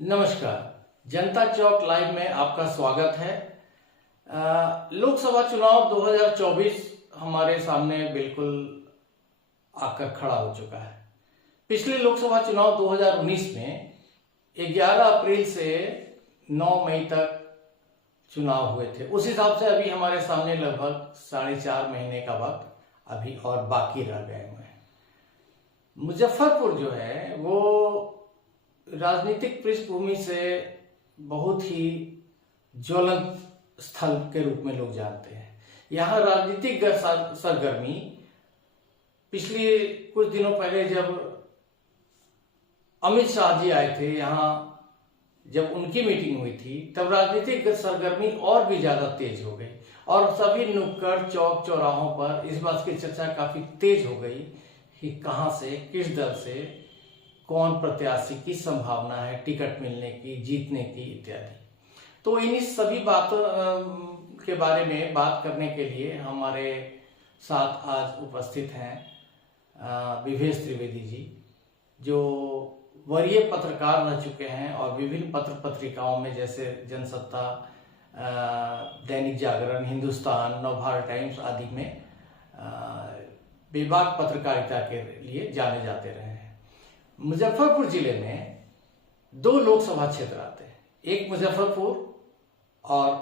नमस्कार। जनता चौक लाइव में आपका स्वागत है। लोकसभा चुनाव 2024 हमारे सामने बिल्कुल आकर खड़ा हो चुका है। पिछले लोकसभा चुनाव 2019 में 11 अप्रैल से 9 मई तक चुनाव हुए थे। उस हिसाब से अभी हमारे सामने लगभग 4.5 महीने का वक्त अभी और बाकी रह गए हुए हैं। मुजफ्फरपुर जो है वो राजनीतिक पृष्ठभूमि से बहुत ही ज्वलंत स्थल के रूप में लोग जानते हैं। यहाँ राजनीतिक सरगर्मी पिछले कुछ दिनों पहले जब अमित शाह जी आए थे यहाँ, जब उनकी मीटिंग हुई थी, तब राजनीतिक सरगर्मी और भी ज्यादा तेज हो गई और सभी नुक्कड़ चौक चौराहों पर इस बात की चर्चा काफी तेज हो गई कि कहां से, किस दल से, कौन प्रत्याशी की संभावना है टिकट मिलने की, जीतने की इत्यादि। तो इन सभी बातों के बारे में बात करने के लिए हमारे साथ आज उपस्थित हैं विवेश त्रिवेदी जी, जो वरीय पत्रकार रह चुके हैं और विभिन्न पत्र पत्रिकाओं में जैसे जनसत्ता, दैनिक जागरण, हिंदुस्तान, नवभारत टाइम्स आदि में बेबाक पत्रकारिता के लिए जाने जाते रहे हैं। मुजफ्फरपुर जिले में 2 लोकसभा क्षेत्र आते हैं, एक मुजफ्फरपुर और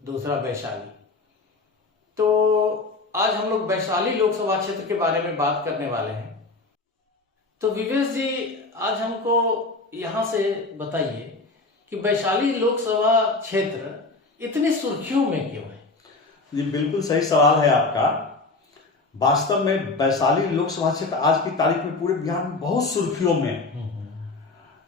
दूसरा वैशाली। तो आज हम लोग वैशाली लोकसभा क्षेत्र के बारे में बात करने वाले हैं। तो विवेश जी, आज हमको यहां से बताइए कि वैशाली लोकसभा क्षेत्र इतनी सुर्खियों में क्यों है? जी बिल्कुल सही सवाल है आपका। वास्तव में वैशाली लोकसभा क्षेत्र आज की तारीख में पूरे बिहार में बहुत सुर्खियों में है।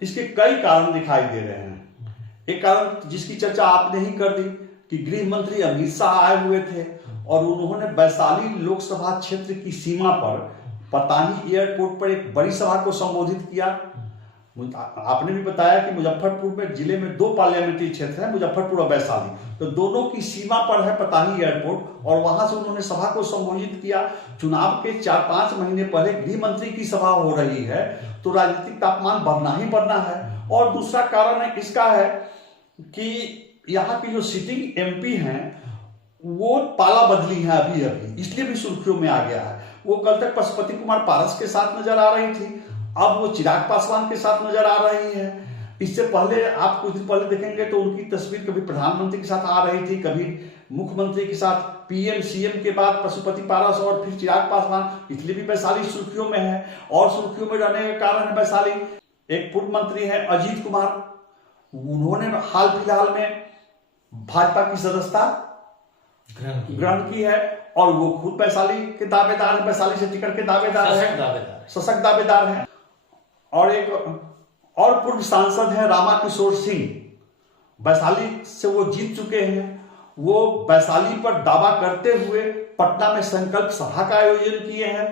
इसके कई कारण दिखाई दे रहे हैं। एक कारण जिसकी चर्चा आपने ही कर दी कि गृह मंत्री अमित शाह आए हुए थे और उन्होंने वैशाली लोकसभा क्षेत्र की सीमा पर पताही एयरपोर्ट पर एक बड़ी सभा को संबोधित किया। आपने भी बताया कि मुजफ्फरपुर में जिले में 2 पार्लियामेंट्री क्षेत्र है, मुजफ्फरपुर और वैशाली, तो दोनों की सीमा पर है पताही एयरपोर्ट और वहां से उन्होंने सभा को संबोधित किया। चुनाव के 4-5 महीने पहले गृह मंत्री की सभा हो रही है, तो राजनीतिक तापमान बढ़ना ही बढ़ना है। और दूसरा कारण है इसका है कि यहाँ की जो सिटिंग एमपी हैं वो पाला बदली है अभी अभी, इसलिए भी सुर्खियों में आ गया है। वो कल तक पशुपति कुमार पारस के साथ नजर आ रही थी, अब वो चिराग पासवान के साथ नजर आ रही है। इससे पहले आप कुछ दिन पहले देखेंगे तो उनकी तस्वीर कभी प्रधानमंत्री के साथ आ रही थी, कभी मुख्यमंत्री के साथ, पीएम सीएम के बाद पशुपति पारस और फिर चिराग पासवान, इसलिए भी वैशाली सुर्खियों में है। और सुर्खियों में रहने का कारण है वैशाली, एक पूर्व मंत्री है अजीत कुमार, उन्होंने हाल फिलहाल में भाजपा की सदस्यता ग्रहण की है और वो खुद वैशाली के दावेदार है, वैशाली से टिकट के दावेदार है, सशक्त दावेदार है। और एक और पूर्व सांसद है रामा किशोर सिंह, वैशाली से वो जीत चुके हैं। वो वैशाली पर दावा करते हुए पटना में संकल्प सभा का आयोजन किए हैं।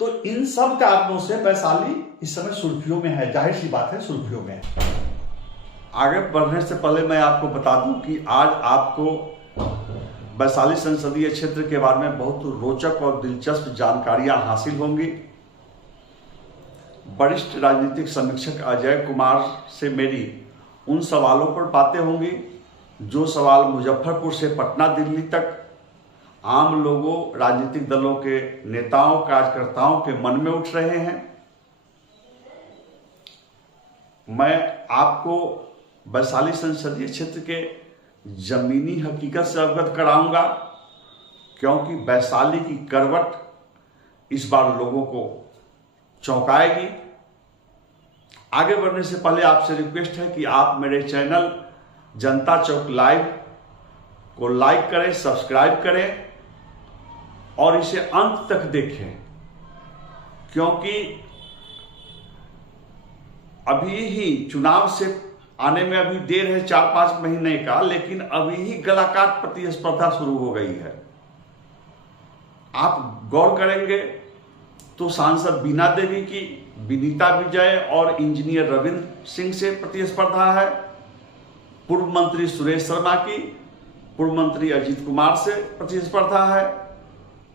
तो इन सब कारणों से वैशाली इस समय सुर्खियों में है, जाहिर सी बात है सुर्खियों में। आगे बढ़ने से पहले मैं आपको बता दूं कि आज आपको वैशाली संसदीय क्षेत्र के बारे में बहुत रोचक और दिलचस्प जानकारियां हासिल होंगी। वरिष्ठ राजनीतिक समीक्षक अजय कुमार से मेरी उन सवालों पर बातें होंगी जो सवाल मुजफ्फरपुर से पटना दिल्ली तक आम लोगों, राजनीतिक दलों के नेताओं, कार्यकर्ताओं के मन में उठ रहे हैं। मैं आपको वैशाली संसदीय क्षेत्र के जमीनी हकीकत से अवगत कराऊंगा, क्योंकि वैशाली की करवट इस बार लोगों को चौंकाएगी। आगे बढ़ने से पहले आपसे रिक्वेस्ट है कि आप मेरे चैनल जनता चौक लाइव को लाइक करें, सब्सक्राइब करें और इसे अंत तक देखें, क्योंकि अभी ही चुनाव से आने में अभी देर है 4-5 महीने का, लेकिन अभी ही गलाकाट प्रतिस्पर्धा शुरू हो गई है। आप गौर करेंगे तो सांसद बीना देवी की विनीता विजय और इंजीनियर रविंद्र सिंह से प्रतिस्पर्धा है, पूर्व मंत्री सुरेश शर्मा की पूर्व मंत्री अजीत कुमार से प्रतिस्पर्धा है,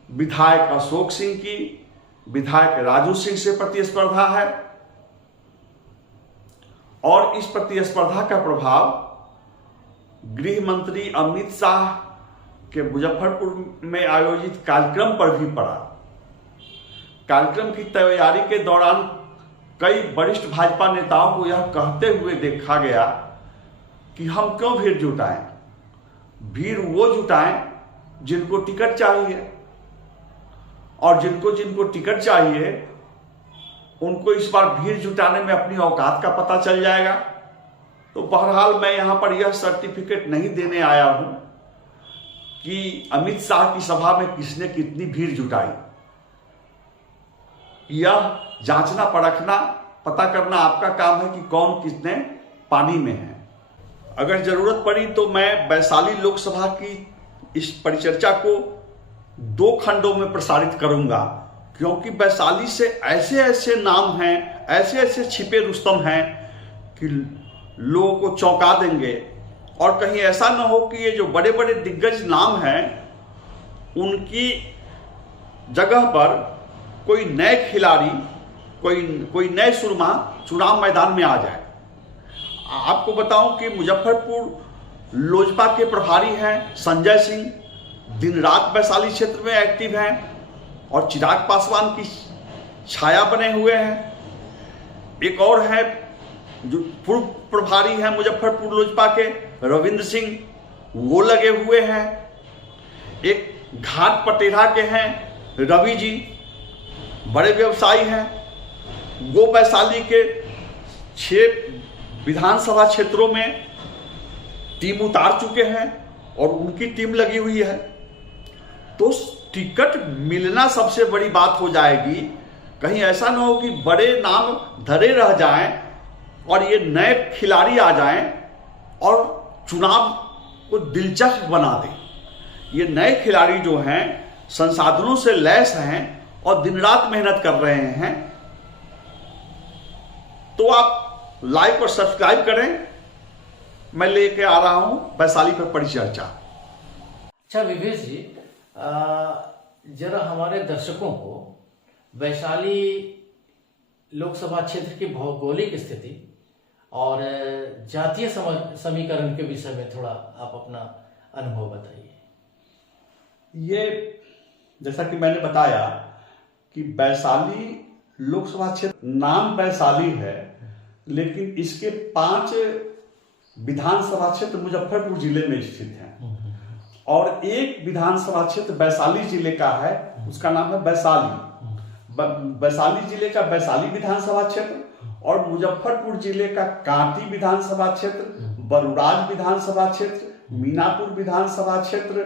विधायक अशोक सिंह की विधायक राजू सिंह से प्रतिस्पर्धा है और इस प्रतिस्पर्धा का प्रभाव गृह मंत्री अमित शाह के मुजफ्फरपुर में आयोजित कार्यक्रम पर भी पड़ा। कार्यक्रम की तैयारी के दौरान कई वरिष्ठ भाजपा नेताओं को यह कहते हुए देखा गया कि हम क्यों भीड़ जुटाएं, भीड़ वो जुटाएं जिनको टिकट चाहिए, और जिनको जिनको टिकट चाहिए उनको इस बार भीड़ जुटाने में अपनी औकात का पता चल जाएगा। तो बहरहाल मैं यहां पर यह सर्टिफिकेट नहीं देने आया हूं कि अमित शाह की सभा में किसने कितनी भीड़ जुटाई। यह जांचना परखना पता करना आपका काम है कि कौन कितने पानी में है। अगर जरूरत पड़ी तो मैं वैशाली लोकसभा की इस परिचर्चा को 2 खंडों में प्रसारित करूंगा, क्योंकि वैशाली से ऐसे ऐसे नाम हैं, ऐसे ऐसे छिपे रुस्तम हैं कि लोगों को चौंका देंगे। और कहीं ऐसा ना हो कि ये जो बड़े बड़े दिग्गज नाम हैं उनकी जगह पर कोई नए खिलाड़ी, कोई नए सुरमा चुनाव मैदान में आ जाए। आपको बताऊं कि मुजफ्फरपुर लोजपा के प्रभारी हैं संजय सिंह, दिन रात वैशाली क्षेत्र में एक्टिव हैं और चिराग पासवान की छाया बने हुए हैं। एक और है जो पूर्व प्रभारी हैं मुजफ्फरपुर लोजपा के रविंद्र सिंह, वो लगे हुए हैं। एक घाट पटेरा के हैं रवि जी, बड़े व्यवसायी हैं, वो वैशाली के 6 विधानसभा क्षेत्रों में टीम उतार चुके हैं और उनकी टीम लगी हुई है। तो टिकट मिलना सबसे बड़ी बात हो जाएगी। कहीं ऐसा ना हो कि बड़े नाम धरे रह जाएं और ये नए खिलाड़ी आ जाएं और चुनाव को दिलचस्प बना दें। ये नए खिलाड़ी जो हैं संसाधनों से लैस हैं और दिन रात मेहनत कर रहे हैं। तो आप लाइक और सब्सक्राइब करें। मैं लेके आ रहा हूं वैशाली पर परिचर्चा। अच्छा विवेश जी, जरा हमारे दर्शकों को वैशाली लोकसभा क्षेत्र की भौगोलिक स्थिति और जातीय समीकरण के विषय में थोड़ा आप अपना अनुभव बताइए। ये जैसा कि मैंने बताया कि वैशाली लोकसभा क्षेत्र नाम वैशाली है, लेकिन इसके 5 विधानसभा क्षेत्र मुजफ्फरपुर जिले में स्थित हैं और एक विधानसभा क्षेत्र वैशाली जिले का है, उसका नाम है वैशाली। वैशाली जिले का वैशाली विधानसभा क्षेत्र और मुजफ्फरपुर जिले का कांटी विधानसभा क्षेत्र, बरुराज विधानसभा क्षेत्र, मीनापुर विधानसभा क्षेत्र,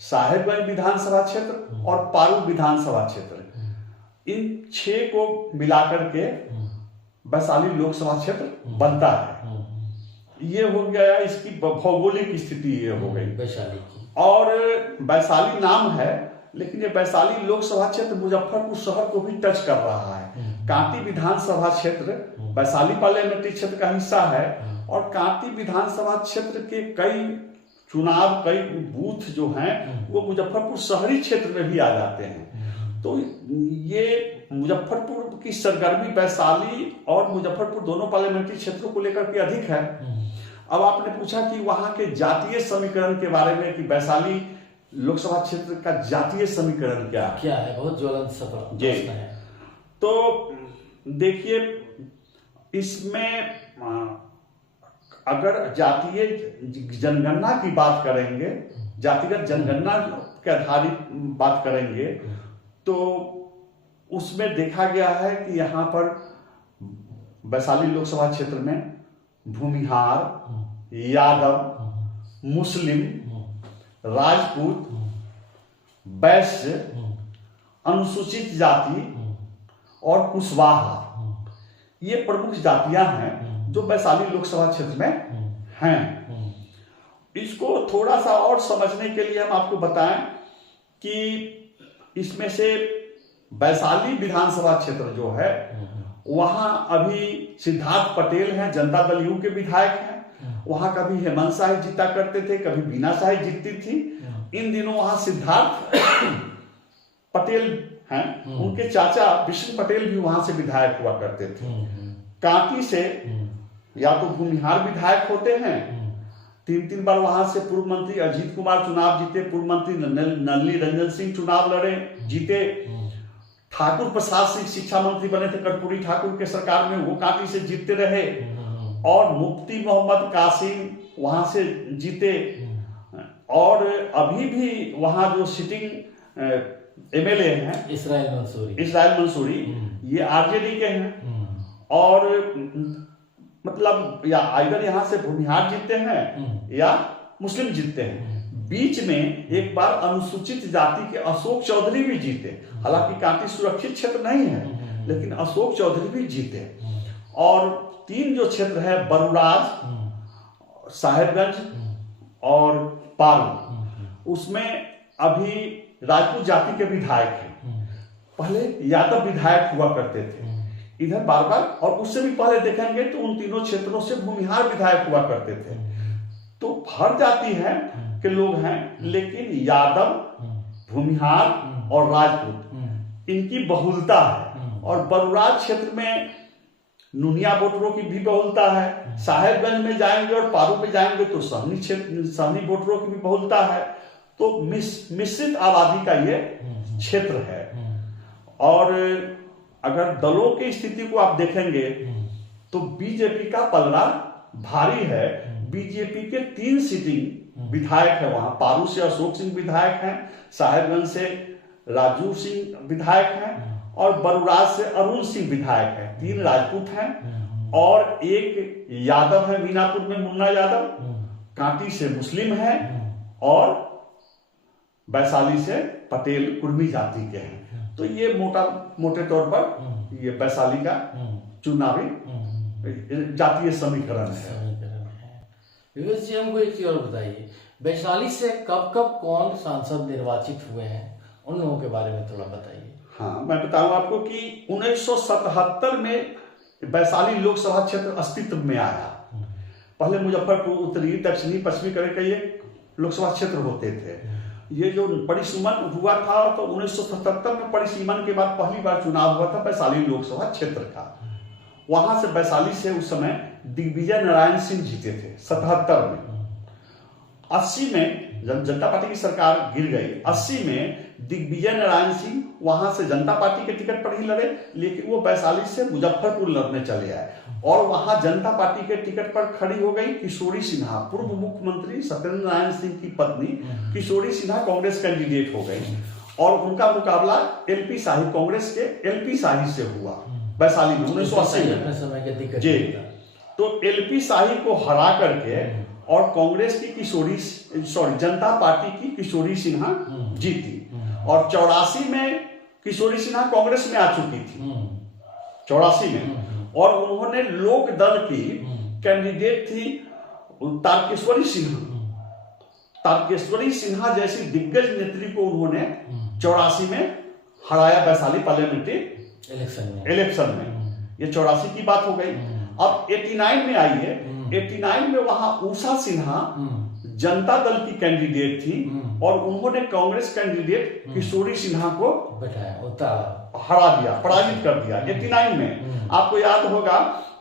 साहेबगंज विधानसभा क्षेत्र और पारू विधानसभा क्षेत्र, इन 6 को मिलाकर के वैशाली लोकसभा क्षेत्र बनता है। ये हो गया इसकी भौगोलिक स्थिति, ये हो गई वैशाली की। और वैशाली नाम है, लेकिन ये वैशाली लोकसभा क्षेत्र मुजफ्फरपुर शहर को भी टच कर रहा है। कांटी विधानसभा क्षेत्र वैशाली पार्लियामेंट्री क्षेत्र का हिस्सा है और कांटी विधानसभा क्षेत्र के कई बूथ जो हैं वो मुजफ्फरपुर शहरी क्षेत्र में भी आ जाते हैं। तो ये मुजफ्फरपुर की सरगर्मी वैशाली और मुजफ्फरपुर दोनों पार्लियामेंट्री क्षेत्रों को लेकर के अधिक है। अब आपने पूछा कि वहां के जातीय समीकरण के बारे में कि वैशाली लोकसभा क्षेत्र का जातीय समीकरण क्या है, बहुत ज्वलंत प्रश्न है। तो देखिए, इसमें अगर जातीय जनगणना की बात करेंगे, जातिगत जनगणना के आधारित बात करेंगे, तो उसमें देखा गया है कि यहाँ पर वैशाली लोकसभा क्षेत्र में भूमिहार, यादव, मुस्लिम, राजपूत, वैश्य, अनुसूचित जाति और कुशवाहा, ये प्रमुख जातियां हैं जो वैशाली लोकसभा क्षेत्र में हैं। इसको थोड़ा सा और समझने के लिए हम आपको बताएं कि इसमें से वैशाली विधानसभा क्षेत्र जो है वहां अभी सिद्धार्थ पटेल हैं, जनता दल यू के विधायक हैं। वहां कभी हेमंत साहिब जीता करते थे, कभी बीना साहिब जीतती थी। इन दिनों वहां सिद्धार्थ पटेल हैं, उनके चाचा विष्णु पटेल भी वहां से विधायक हुआ करते थे। कांटी से या तो भूमिहार विधायक होते हैं, 3 बार वहां से पूर्व मंत्री अजीत कुमार चुनाव जीते, पूर्व मंत्री नलिनी रंजन सिंह चुनाव लड़े, जीते। ठाकुर प्रसाद सिंह शिक्षा मंत्री बने थे कर्पूरी ठाकुर के सरकार में, वो कांटी से जीतते रहे। और मुफ्ती मोहम्मद कासिम वहां से जीते। और अभी भी वहां जो सिटिंग एमएलए हैं इसराइल मंसूरी, ये आरजेडी के हैं। और मतलब या आइदर यहाँ से भूमिहार जीतते हैं या मुस्लिम जीतते हैं। बीच में एक बार अनुसूचित जाति के अशोक चौधरी भी जीते, हालांकि काफी सुरक्षित क्षेत्र नहीं है, लेकिन अशोक चौधरी भी जीते। और 3 जो क्षेत्र है बरुराज, साहेबगंज और पारू, उसमें अभी राजपूत जाति के विधायक हैं। पहले यादव विधायक हुआ करते थे इधर बार बार, और उससे भी पहले देखेंगे तो उन तीनों क्षेत्रों से भूमिहार विधायक हुआ करते थे। तो हर जाति है के लोग हैं, लेकिन यादव, भूमिहार और राजपूत इनकी बहुलता है। और बरुराज क्षेत्र में नुनिया वोटरों की भी बहुलता है। साहेबगंज में जाएंगे और पारू में जाएंगे तो सहनी क्षेत्र, सहनी वोटरों की भी बहुलता है। तो मिश्रित आबादी का ये क्षेत्र है। और अगर दलों की स्थिति को आप देखेंगे तो बीजेपी का पलड़ा भारी है। बीजेपी के 3 सिटिंग विधायक है वहां। पारू से अशोक सिंह विधायक हैं, साहेबगंज से राजू सिंह विधायक हैं और बरुराज से अरुण सिंह विधायक हैं। 3 राजपूत हैं और एक यादव है मीनापुर में, मुन्ना यादव, कांटी से मुस्लिम है और वैशाली से पटेल कुर्मी जाति के हैं। तो ये मोटे तौर पर ये वैशाली का चुनावी जातीय समीकरण है। विवेक जी, हमको एक चीज और बताइए, वैशाली से कब कब कौन सांसद निर्वाचित हुए हैं, उन लोगों के बारे में थोड़ा बताइए। हाँ, मैं बताऊं आपको कि 1977 में वैशाली लोकसभा क्षेत्र अस्तित्व में आया। पहले मुजफ्फरपुर उत्तरी, दक्षिणी, पश्चिमी करके ये लोकसभा क्षेत्र होते थे। ये जो परिसीमन हुआ था तो 1977 में परिसीमन के बाद पहली बार चुनाव हुआ था वैशाली लोकसभा क्षेत्र का। वहां से वैशाली से उस समय दिग्विजय नारायण सिंह जीते थे 77 में। 80 में जब जनता पार्टी की सरकार गिर गई, 80 में दिग्विजय नारायण सिंह वहां से जनता पार्टी के टिकट पर ही लड़े, लेकिन वो वैशाली से मुजफ्फरपुर लड़ने चले आए और वहां जनता पार्टी के टिकट पर खड़ी हो गई किशोरी सिन्हा। पूर्व मुख्यमंत्री सत्येंद्र नारायण सिंह की पत्नी किशोरी सिन्हा कांग्रेस कैंडिडेट हो गई और उनका मुकाबला एलपी शाही, कांग्रेस के एलपी शाही से हुआ वैशाली में 1980 में जी। तो एलपी शाही को हरा करके और कांग्रेस की जनता पार्टी की किशोरी सिन्हा जीती। और 84 में किशोरी सिन्हा कांग्रेस में आ चुकी थी 84 में, और उन्होंने लोक दल की कैंडिडेट थी तारकेश्वरी सिन्हा। तारकेश्वरी सिन्हा जैसी दिग्गज नेत्री को उन्होंने 84 में हराया वैशाली पार्लियामेंट्री इलेक्शन में। ये 84 की बात हो गई। अब 89 में आइए, 89 में वहां उषा सिन्हा जनता दल की कैंडिडेट थी और उन्होंने कांग्रेस कैंडिडेट किशोरी सिन्हा को हरा दिया, पराजित कर दिया 89 में। आपको याद होगा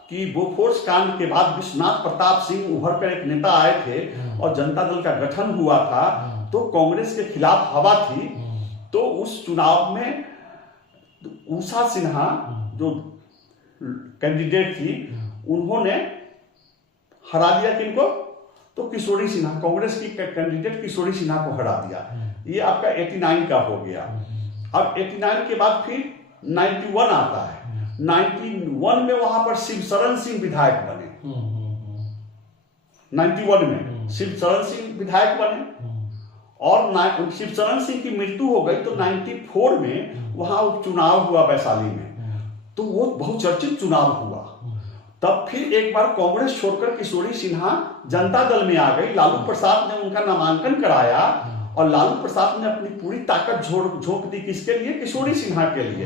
कि बोफोर्स कांड के बाद विश्वनाथ प्रताप सिंह उभर कर एक नेता आए थे और जनता दल का गठन हुआ था, तो कांग्रेस के खिलाफ हवा थी। तो उस चुनाव में उषा सिन्हा जो कैंडिडेट थी उन्होंने हरा दिया किनको, तो किशोरी सिन्हा, कांग्रेस की कैंडिडेट किशोरी सिन्हा को हरा दिया। ये आपका 89 का हो गया। अब 89 के बाद फिर 91 आता है। 91 में वहां पर शिवशरण सिंह विधायक बने। 91 में शिवशरण सिंह विधायक बने और शिवशरण सिंह की मृत्यु हो गई तो 94 में वहां उपचुनाव हुआ वैशाली में, तो वो बहुचर्चित चुनाव हुआ। तब फिर एक बार कांग्रेस छोड़कर किशोरी सिन्हा जनता दल में आ गई। लालू प्रसाद ने उनका नामांकन कराया और लालू प्रसाद ने अपनी पूरी ताकत झोंक दी किसके लिए, किशोरी सिन्हा के लिए।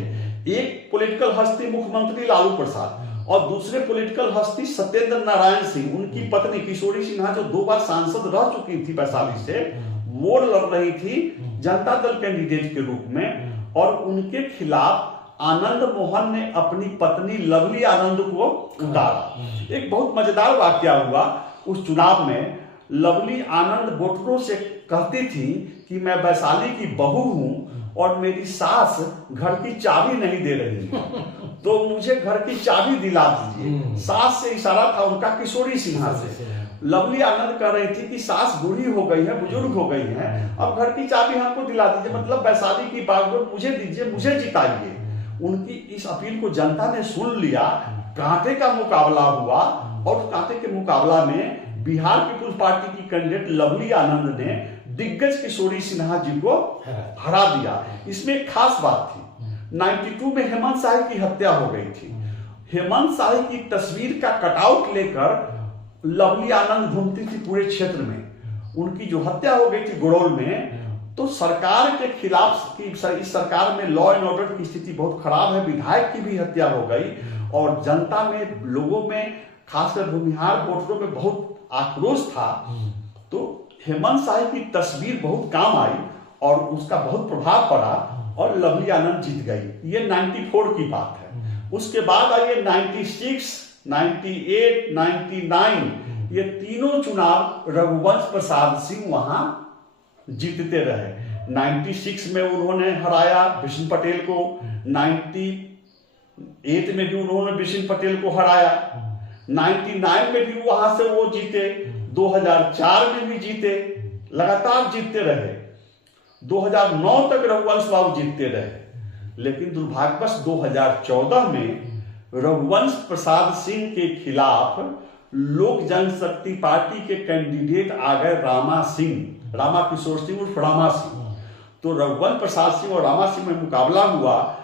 एक पॉलिटिकल हस्ती मुख्यमंत्री लालू प्रसाद और दूसरे पॉलिटिकल हस्ती सत्येंद्र नारायण सिंह, उनकी पत्नी किशोरी सिन्हा जो 2 बार सांसद रह चुकी थी वैशाली से, वो लड़ रही थी जनता दल कैंडिडेट के रूप में और उनके खिलाफ आनंद मोहन ने अपनी पत्नी लवली आनंद को उतारा। एक बहुत मजेदार वाकया हुआ उस चुनाव में। लवली आनंद वोटरों से कहती थी कि मैं वैशाली की बहू हूं और मेरी सास घर की चाबी नहीं दे रही है, तो मुझे घर की चाबी दिला दीजिए। सास से इशारा था उनका किशोरी सिन्हा से। लवली आनंद कह रही थी कि सास बूढ़ी हो गई है, बुजुर्ग हो गई है, अब घर की चाबी हमको दिला दीजिए, मतलब वैशाली की बागडोर मुझे दीजिए, मुझे जिताइए। उनकी इस अपील को जनता ने सुन लिया। कांटे का मुकाबला हुआ और कांटे के मुकाबला में बिहार पीपुल्स पार्टी की कैंडिडेट लवली आनंद ने दिग्गज किशोरी सिन्हा जी को हरा दिया। इसमें एक खास बात थी, 92 में हेमंत शाही की हत्या हो गई थी। हेमंत शाही की तस्वीर का कटआउट लेकर लवली आनंद घूमती थी पूरे क्षेत्र में। उनकी जो हत्या हो गई थी गुड़ौल में, तो सरकार के खिलाफ की इस सरकार में लॉ एंड ऑर्डर की स्थिति बहुत खराब है, विधायक की भी हत्या हो गई और जनता में, लोगों में, खासकर भूमिहार वोटरों में बहुत आक्रोश था। तो हेमंत शाही की तस्वीर बहुत काम आई और उसका बहुत प्रभाव पड़ा और लवली आनंद जीत गई। ये 94 की बात है। उसके बाद आइए 96, 98, 99, ये तीनों चुनाव रघुवंश प्रसाद सिंह वहां जीतते रहे। 96 में उन्होंने हराया बिशन पटेल को, 98 में भी उन्होंने बिशन पटेल को हराया, 99 में भी वहां से वो जीते, 2004 में भी जीते, लगातार जीतते रहे। 2009 तक रघुवंश बाबू जीतते रहे। लेकिन दुर्भाग्यवश 2014 में रघुवंश प्रसाद सिंह के खिलाफ लोक जनशक्ति पार्टी के कैंडिडेट आ गए रामा सिंह, रामा किशोर सिंह उर्फ रामा सिंह। तो रघुवंश प्रसाद सिंह और रामा सिंह में मुकाबला हुआ।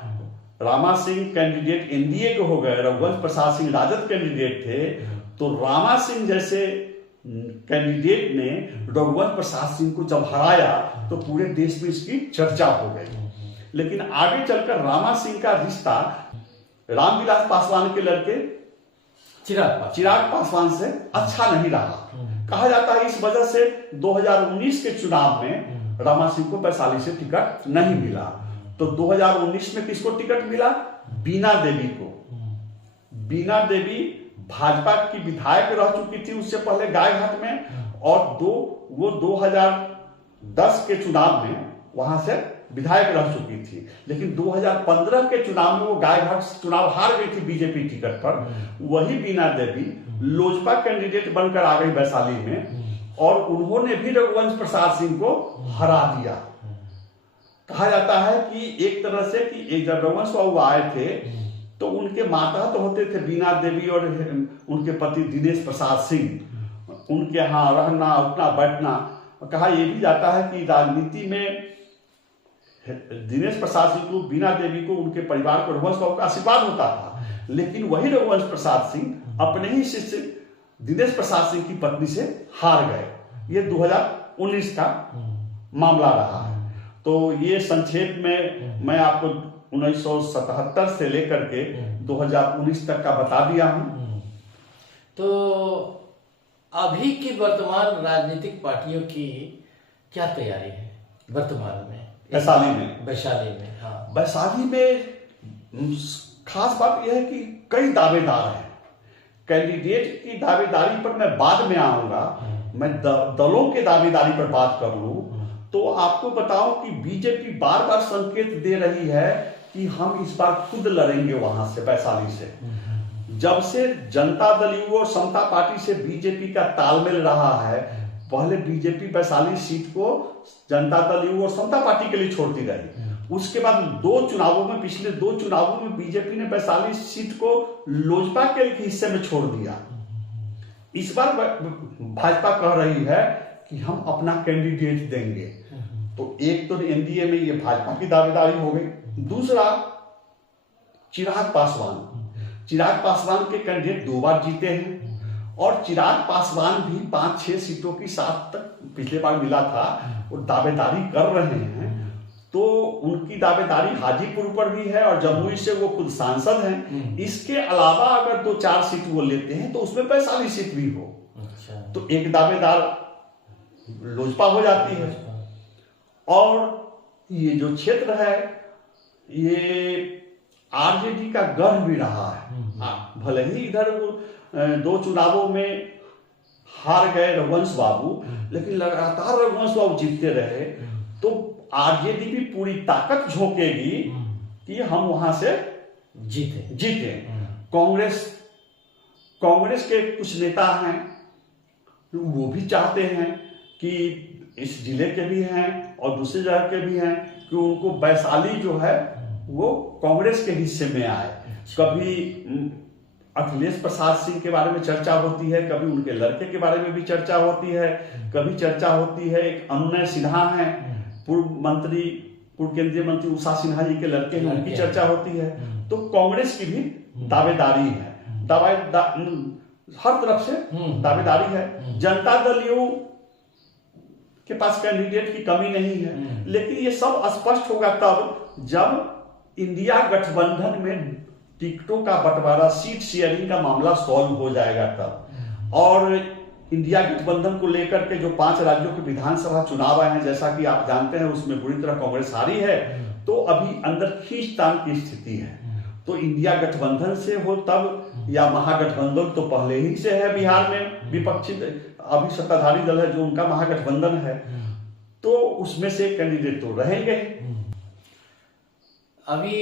रामा सिंह कैंडिडेट एनडीए के हो गए, रघुवंश प्रसाद सिंह राजद कैंडिडेट थे। तो रामा सिंह जैसे कैंडिडेट ने रघुवंश प्रसाद सिंह को जब हराया तो पूरे देश में इसकी चर्चा हो गई। लेकिन आगे चलकर रामा सिंह का रिश्ता रामविलास पासवान के लड़के चिराग पासवान से अच्छा नहीं रहा। कहा जाता है इस वजह से 2019 के चुनाव में रामा सिंह को वैशाली से टिकट नहीं मिला। तो 2019 में किसको टिकट मिला? बीना देवी को। बीना देवी भाजपा की विधायक रह चुकी थी उससे पहले गायघाट में, और वो 2010 के चुनाव में वहां से विधायक रह चुकी थी। लेकिन 2015 के चुनाव में वो गायघाट चुनाव हार गई थी बीजेपी टिकट पर। वही बीना देवी लोजपा कैंडिडेट बनकर आ गई वैशाली में और उन्होंने भी रघुवंश प्रसाद सिंह को हरा दिया। कहा जाता है कि एक तरह से कि एक जब रघुवंश बाबू आए थे तो उनके माता तो होते थे बीना देवी और उनके पति दिनेश प्रसाद सिंह। उनके यहाँ रहना, उठना, बैठना। कहा यह भी जाता है कि राजनीति में दिनेश प्रसाद सिंह को, बीना देवी को, उनके परिवार को रघुवंश बाबू का आशीर्वाद होता था। लेकिन वही रघुवंश प्रसाद सिंह अपने ही शिष्य दिनेश प्रसाद सिंह की पत्नी से हार गए। ये 2019 का मामला रहा है। तो ये संक्षेप में मैं आपको 1977 से लेकर के 2019 तक का बता दिया हूं। तो अभी की वर्तमान राजनीतिक पार्टियों की क्या तैयारी है वर्तमान में वैशाली में? हाँ, वैशाली में खास बात यह है कि कई दावेदार हैं। कैंडिडेट की दावेदारी पर मैं बाद में आऊंगा। मैं दलों के दावेदारी पर बात कर लूं तो आपको बताऊं कि बीजेपी बार बार संकेत दे रही है कि हम इस बार खुद लड़ेंगे वहां से, वैशाली से। जब से जनता दल यू और समता पार्टी से बीजेपी का तालमेल रहा है, पहले बीजेपी वैशाली सीट को जनता दल यू और समता पार्टी के लिए छोड़ती रही। उसके बाद पिछले दो चुनावों में बीजेपी ने वैशाली सीट को लोजपा के हिस्से में छोड़ दिया। इस बार भाजपा कह रही है कि हम अपना कैंडिडेट देंगे। तो एक तो एनडीए में ये भाजपा की दावेदारी हो गई। दूसरा, चिराग पासवान के कैंडिडेट 2 बार जीते हैं और चिराग पासवान भी 5-6 सीटों की साथ तक पिछले बार मिला था और दावेदारी कर रहे हैं। तो उनकी दावेदारी हाजीपुर पर भी है और जमुई से वो खुद सांसद हैं। इसके अलावा अगर 2-4 सीट वो लेते हैं तो उसमें वैशाली सीट भी हो। अच्छा। तो एक दावेदार लोजपा हो जाती है। और ये जो क्षेत्र है ये आरजेडी का गढ़ भी रहा है। भले ही इधर वो 2 चुनावों में हार गए रघुवंश बाबू, लेकिन लगातार रघुवंश बाबू जीतते रहे, तो आरजेडी भी पूरी ताकत झोंकेगी कि हम वहां से जीते। कांग्रेस के कुछ नेता हैं, वो भी चाहते हैं कि इस जिले के भी हैं और दूसरी जगह के भी हैं कि उनको वैशाली जो है वो कांग्रेस के हिस्से में आए। कभी अखिलेश प्रसाद सिंह के बारे में चर्चा होती है, कभी उनके लड़के के बारे में भी चर्चा होती है, कभी चर्चा होती है एक अनुनय सिन्हा है, पूर्व केंद्रीय मंत्री उषा सिन्हा जी के लड़के हैं, उनकी चर्चा होती है। तो कांग्रेस की भी दावेदारी है, हर तरफ से दावेदारी है। जनता दल यू के पास कैंडिडेट की कमी नहीं है, लेकिन ये सब स्पष्ट होगा तब जब इंडिया गठबंधन में टिकटों का बंटवारा, सीट शेयरिंग का मामला सॉल्व हो जाएगा तब। और इंडिया गठबंधन को लेकर के जो 5 राज्यों के विधानसभा चुनाव आए हैं, जैसा कि आप जानते हैं, उसमें बुरी तरह कांग्रेस हारी है, तो अभी अंदर खींचतान की स्थिति है। तो इंडिया गठबंधन से हो तब, या महागठबंधन तो पहले ही से है बिहार में, विपक्षी अभी सत्ताधारी दल है जो उनका महागठबंधन है, तो उसमें से कैंडिडेट तो रहेंगे। अभी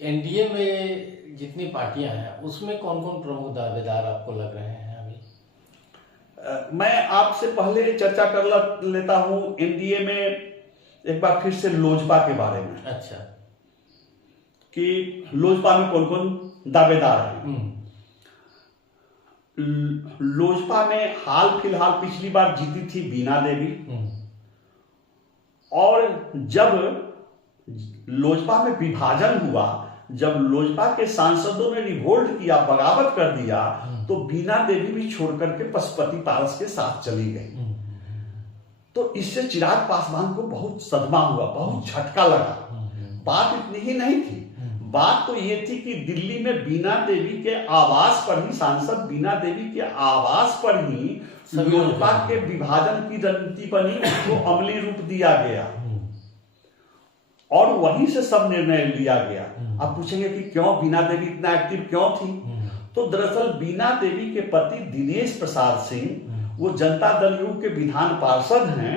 एनडीए में जितनी पार्टियां हैं उसमें कौन कौन प्रमुख दावेदार आपको लग रहे हैं अभी? मैं आपसे पहले चर्चा कर लेता हूं एनडीए में एक बार फिर से लोजपा के बारे में। अच्छा, कि लोजपा में कौन कौन दावेदार हैं। लोजपा में हाल फिलहाल पिछली बार जीती थी बीना देवी, और जब लोजपा में विभाजन हुआ, जब लोजपा के सांसदों ने रिवोल्ट किया, बगावत कर दिया, तो बीना देवी भी छोड़कर के पशुपति पारस के साथ चली गई। तो इससे चिराग पासवान को बहुत सदमा हुआ, बहुत झटका लगा। बात इतनी ही नहीं थी, बात तो ये थी कि दिल्ली में बीना देवी के आवास पर ही, सांसद बीना देवी के आवास पर ही लोजपा के विभाजन की रणनीति बनी, उसको अमली रूप दिया गया और वहीं से सब निर्णय लिया गया। आप पूछेंगे कि क्यों बीना देवी इतना एक्टिव क्यों थी? तो दरअसल बीना देवी के पति दिनेश प्रसाद सिंह वो जनता दल यू के विधान पार्षद हैं,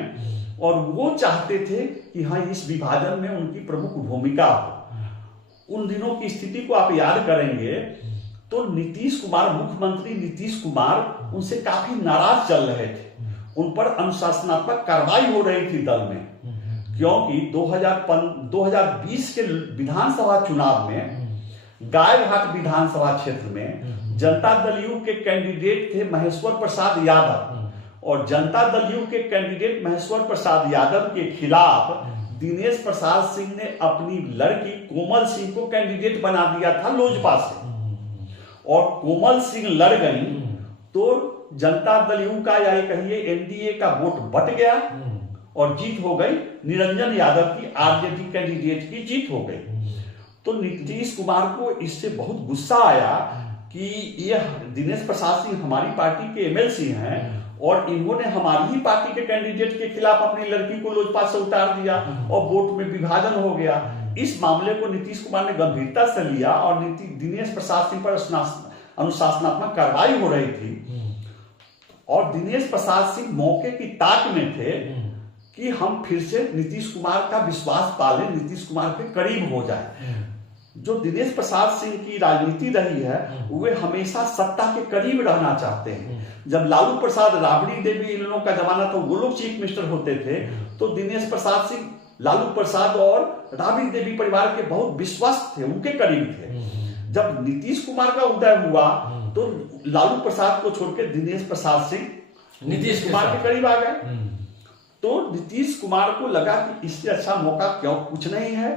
और वो चाहते थे कि हाँ, इस विभाजन में उनकी प्रमुख भूमिका हो। उन दिनों की स्थिति को आप याद करेंगे तो नीतीश कुमार, मुख्यमंत्री नीतीश कुमार उनसे काफी नाराज चल रहे थे, उन पर अनुशासनात्मक कार्रवाई हो रही थी दल में, क्योंकि 2020 के विधानसभा चुनाव में गायघाट विधानसभा क्षेत्र में जनता दल यू के कैंडिडेट थे महेश्वर प्रसाद यादव, और जनता दल यू के कैंडिडेट महेश्वर प्रसाद यादव के खिलाफ दिनेश प्रसाद सिंह ने अपनी लड़की कोमल सिंह को कैंडिडेट बना दिया था लोजपा से, और कोमल सिंह लड़ गई तो जनता दल यू का, या कहिए एनडीए का वोट बट गया और जीत हो गई निरंजन यादव की, आरजेडी कैंडिडेट की जीत हो गई। तो नीतीश कुमार को इससे बहुत गुस्सा आया कि ये दिनेश प्रसाद सिंह हमारी पार्टी के एमएलसी हैं और इन्होंने हमारी ही पार्टी के कैंडिडेट के खिलाफ अपनी लड़की को लोजपा से उतार दिया और वोट में विभाजन हो गया। इस मामले को नीतीश कुमार ने गंभीरता से लिया और दिनेश प्रसाद सिंह पर अनुशासनात्मक कार्रवाई हो रही थी, और दिनेश प्रसाद सिंह मौके की ताक में थे कि हम फिर से नीतीश कुमार का विश्वास पालें, नीतीश कुमार के करीब हो जाए। जो दिनेश प्रसाद सिंह की राजनीति रही है, वे हमेशा सत्ता के करीब रहना चाहते हैं। जब लालू प्रसाद, राबड़ी देवी, इन लोगों का जमाना था, वो लोग चीफ मिनिस्टर होते थे, तो दिनेश प्रसाद सिंह लालू प्रसाद और राबड़ी देवी परिवार के बहुत विश्वस्त थे, उनके करीब थे। जब नीतीश कुमार का उदय हुआ तो लालू प्रसाद को छोड़कर दिनेश प्रसाद सिंह नीतीश कुमार के करीब आ गए। तो नीतीश कुमार को लगा कि इससे अच्छा मौका क्यों कुछ नहीं है।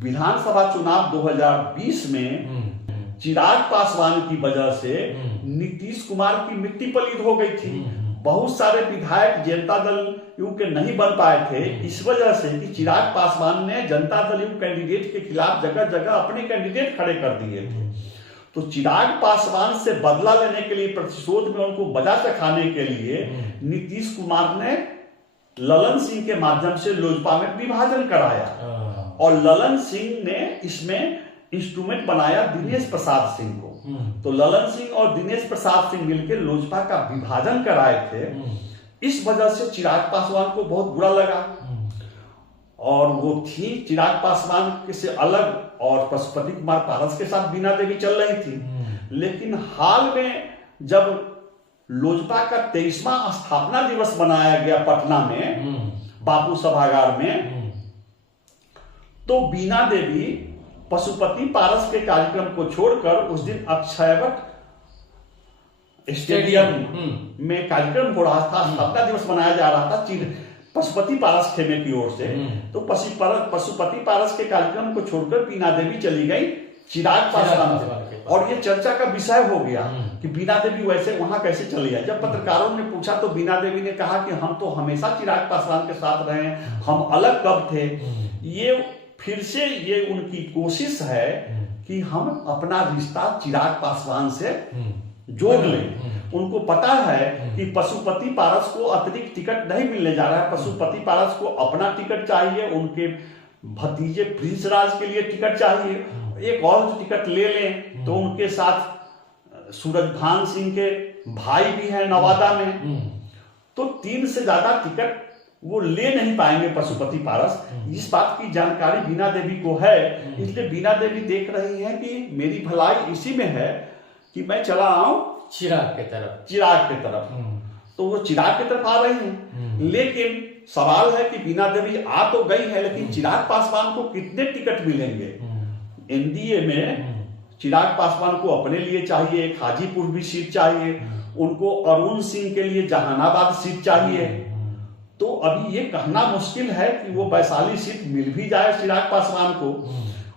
विधानसभा चुनाव 2020 में चिराग पासवान की वजह से नीतीश कुमार की मिट्टी पलीद हो गई थी। बहुत सारे विधायक जनता दल यू के नहीं बन पाए थे, इस वजह से कि चिराग पासवान ने जनता दल यू कैंडिडेट के खिलाफ जगह जगह अपने कैंडिडेट खड़े कर दिए थे। तो चिराग पासवान से बदला लेने के लिए, प्रतिशोध में उनको बजा से खाने के लिए नीतीश कुमार ने ललन सिंह के माध्यम से लोजपा में विभाजन कराया, और ललन सिंह ने इसमें इंस्ट्रूमेंट बनाया दिनेश प्रसाद सिंह को। तो ललन सिंह और दिनेश प्रसाद सिंह मिलकर लोजपा का विभाजन कराए थे। इस वजह से चिराग पासवान को बहुत बुरा लगा और वो थी चिराग पासवान से अलग और पशुपति कुमार पारस के साथ बीना देवी चल रही थी। लेकिन हाल में जब लोजपा का 23वां स्थापना दिवस मनाया गया पटना में बापू सभागार में, तो बीना देवी पशुपति पारस के कार्यक्रम को छोड़कर उस दिन अक्षयवट स्टेडियम में कार्यक्रम हो रहा था, स्थापना दिवस मनाया जा रहा था पशुपति पारस खेमे की ओर से। तो पशुपति पारस के कार्यक्रम को छोड़कर बीना देवी चली गई चिराग पासवान, और ये चर्चा का विषय हो गया कि बीना देवी वैसे वहां कैसे चली गई। जब पत्रकारों ने पूछा तो बीना देवी ने कहा कि हम तो हमेशा चिराग पासवान के साथ रहे, हम अलग कब थे। ये फिर से ये उनकी कोशिश है कि हम अपना रिश्ता चिराग पासवान से जोड़ लें। उनको पता है कि पशुपति पारस को अतिरिक्त टिकट नहीं मिलने जा रहा है, पशुपति पारस को अपना टिकट चाहिए, उनके भतीजे प्रिंस राज के लिए टिकट चाहिए, एक और टिकट ले लें तो उनके साथ सूरजभान सिंह के भाई भी हैं नवादा में, तो 3 से ज्यादा टिकट वो ले नहीं पाएंगे पशुपति पारस। इस बात की जानकारी बीना देवी को है, इसलिए बीना देवी देख रही है कि मेरी भलाई इसी में है कि मैं चला आऊं चिराग के तरफ। तो वो चिराग की तरफ आ रही हैं। लेकिन सवाल है कि बीना देवी आ तो गई है, लेकिन चिराग पासवान को कितने टिकट मिलेंगे एनडीए में। चिराग पासवान को अपने लिए चाहिए एक हाजीपुर भी सीट चाहिए, उनको अरुण सिंह के लिए जहानाबाद सीट चाहिए। तो अभी ये कहना मुश्किल है कि वो वैशाली सीट मिल भी जाए चिराग पासवान को,